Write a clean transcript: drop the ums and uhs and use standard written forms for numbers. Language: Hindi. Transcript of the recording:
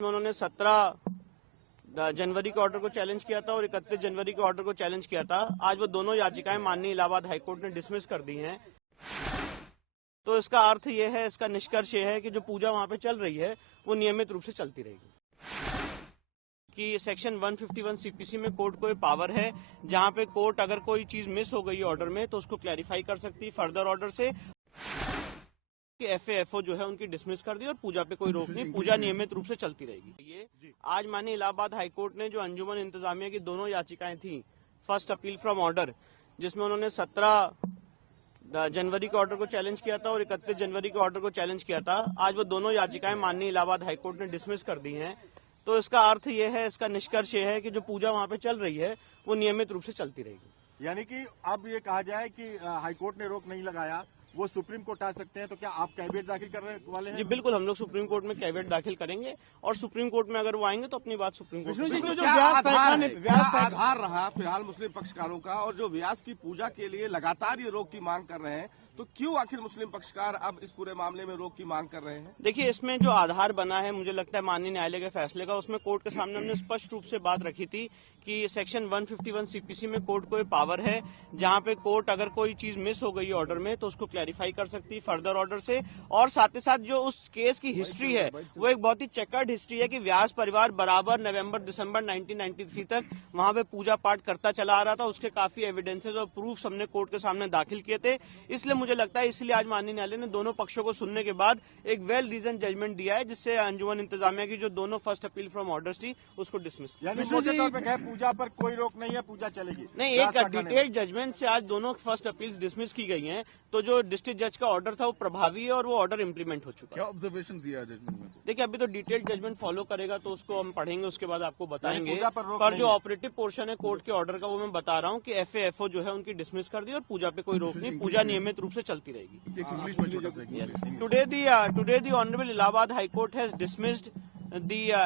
उन्होंने 17 जनवरी के ऑर्डर को चैलेंज किया था और 31 जनवरी के ऑर्डर को चैलेंज किया था। आज वो दोनों याचिकाएं माननीय इलाहाबाद हाईकोर्ट ने डिसमिस कर दी हैं। तो इसका अर्थ ये है, इसका निष्कर्ष ये है कि जो पूजा वहां पे चल रही है वो नियमित रूप से चलती रहेगी। कि सेक्शन 151 सीपीसी में कोर्ट को ये पावर है, जहां पे कोर्ट अगर कोई चीज मिस हो गई ऑर्डर में तो उसको क्लैरिफाई कर सकती है फर्दर ऑर्डर से। कि एफएफओ जो है उनकी डिसमिस कर दी और पूजा पे कोई रोक नहीं, पूजा नियमित रूप से चलती रहेगी। ये आज माननीय इलाहाबाद हाईकोर्ट ने जो अंजुमन इंतजामिया की दोनों याचिकाएं थी, फर्स्ट अपील फ्रॉम ऑर्डर, जिसमें उन्होंने 17 जनवरी के ऑर्डर को चैलेंज किया था और 31 जनवरी के ऑर्डर को चैलेंज किया था। आज वो दोनों याचिकाएं माननीय इलाहाबाद हाईकोर्ट ने डिसमिस कर दी हैं। तो इसका अर्थ ये है, इसका निष्कर्ष ये है कि जो पूजा वहां पे चल रही है वो नियमित रूप से चलती रहेगी। यानी कि अब ये कहा जाए कि हाईकोर्ट ने रोक नहीं लगाया, वो सुप्रीम कोर्ट आ सकते हैं, तो क्या आप कैविएट दाखिल करने वाले हैं? जी बिल्कुल, हम लोग सुप्रीम कोर्ट में कैविएट दाखिल करेंगे और सुप्रीम कोर्ट में अगर वो आएंगे तो अपनी बात सुप्रीम कोर्ट में। जो आधार रहा फिलहाल मुस्लिम पक्षकारों का, और जो व्यास की पूजा के लिए लगातार ये रोक की मांग कर रहे हैं, तो क्यों आखिर मुस्लिम पक्षकार अब इस पूरे मामले में रोक की मांग कर रहे हैं? देखिए, इसमें जो आधार बना है, मुझे लगता है माननीय न्यायालय के फैसले का, उसमें कोर्ट के सामने हमने स्पष्ट रूप से बात रखी थी कि सेक्शन 151 सीपीसी में कोर्ट को ये पावर है, जहां पे कोर्ट अगर कोई चीज मिस हो गई ऑर्डर में तो उसको क्लैरिफाई कर सकती है फर्दर ऑर्डर से। और साथ ही साथ जो उस केस की हिस्ट्री है वो एक बहुत ही चेकर्ड हिस्ट्री है कि व्यास परिवार बराबर नवंबर दिसंबर 1993 तक वहां पे पूजा पाठ करता चला आ रहा था। उसके काफी एविडेंसेस और प्रूफ हमने कोर्ट के सामने दाखिल किए थे। इसलिए मुझे लगता है, इसलिए आज माननीय न्यायालय ने दोनों पक्षों को सुनने के बाद एक वेल रीजन जजमेंट दिया है, जिससे अंजुमन इंतजामिया की जो दोनों फर्स्ट अपील फ्रॉम ऑर्डर्स थी उसको डिसमिस किया। यानी मोटे तौर पे पूजा पर कोई रोक नहीं है, पूजा चलेगी। नहीं, एक डिटेल जजमेंट से आज दोनों फर्स्ट अपील्स डिसमिस की गई हैं। तो जो डिस्ट्रिक्ट जज का ऑर्डर था वो प्रभावी है और वो ऑर्डर इंप्लीमेंट हो चुका है। क्या ऑब्जर्वेशन दिया जजमेंट में? देखिए, अभी तो डिटेल जजमेंट फॉलो करेगा तो उसको हम पढ़ेंगे, उसके बाद आपको बताएंगे। पर पर जो ऑपरेटिव पोर्शन है कोर्ट के ऑर्डर का वो मैं बता रहा हूँ कि एफएफओ जो है उनकी डिसमिस कर दी और पूजा पे कोई रोक नहीं, पूजा नियमित रूप से चलती रहेगी। इंग्लिश में छोटा सा Yes. Today the Honorable Allahabad High Court has dismissed the